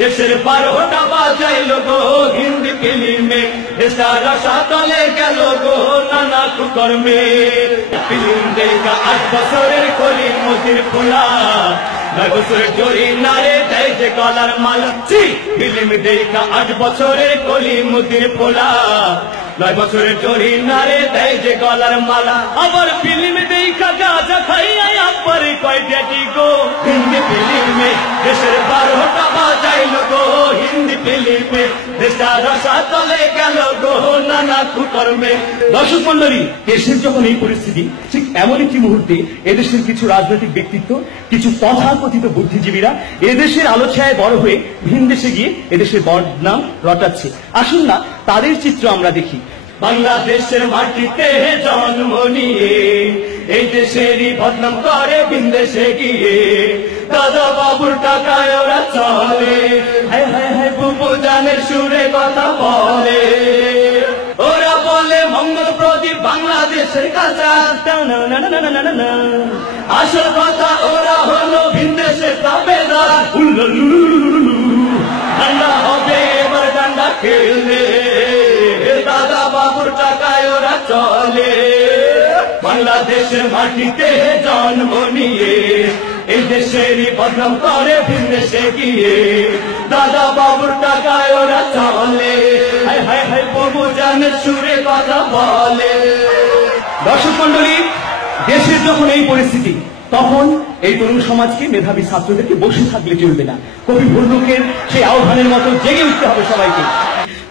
দেশের 12টা বাজাইলো গো হিন্দি ফিল্মে, দেশটা সাতলে গেল গো নানা কুকর্মে। ফিল্ম দেখা 8 বছরের কলি মতির খোলা, 9 বছরের জরি নারে দেয় যে গলার মালা। ফিল্ম দেখা 8 বছরের কলি মতির খোলা, 9 বছরের জরি নারে দেয় যে গলার মালা। আবার ফিল্ম দেখা গাঁজা খাইয়া আবার কয় ড্যাডি গো হিন্দি ফিল্মে, দেশের 12টা বাজাইলো গো হিন্দি ফিল্মে, দেশটা সাতলে গেল গো নানা কুকর্মে। দর্শক মন্ডলী, দেশের যখন এই পরিস্থিতি, ঠিক এমন একটি মুহূর্তে এদেশের কিছু রাজনৈতিক ব্যক্তিত্ব, কিছু তথাকথিত বুদ্ধিজীবীরা এদেশের আলোচনায় বড় হয়ে ভিন দেশে গিয়ে এদেশের বদনাম রটাচ্ছে। আসুন না তাদের চিত্র আমরা দেখি। বাংলাদেশের মাটিতে জন্ম নিয়ে এই দেশেরই বদনাম করে ভিন দেশে গিয়ে, দাদা বাবুর টাকায় ওরা চলে, হায় হায় হায় বুবু জানের সুরে কথা বলে। ওরা বলে মঙ্গল প্রদীপ বাংলাদেশের কাঁচা, আসল কথা ওরা হলো ভিন দেশের তাবেদার। ঠান্ডা হবে এবার ডান্ডা খেললে, দাদা বাবুর টাকায় ওরা চলে। বাংলাদেশের মাটিতে জন্ম নিয়ে এই দেশেরই বদনাম করে ভিন দেশে গিয়ে, দাদা বাবুর টাকায় ওরা চলে, হায় হায় হায় বাবু জানের সুরে কথা বলে। দর্শক মন্ডলী, দেশের যখন এই পরিস্থিতি, তখন এই তরুণ সমাজকে, মেধাবী ছাত্রদেরকে বসে থাকলে চলবে না। কবি ভল্লুকের সেই আহ্বানের মতো জেগে উঠতে হবে সবাইকে।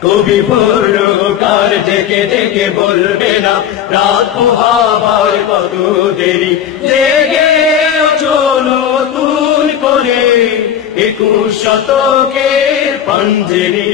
কবি ভল্লুকার ডেকে ডেকে বলবে না রাত পোহাবার কত দেরি, জেগে ওঠো নতুন করে 21 শতকের পাঞ্জেরি।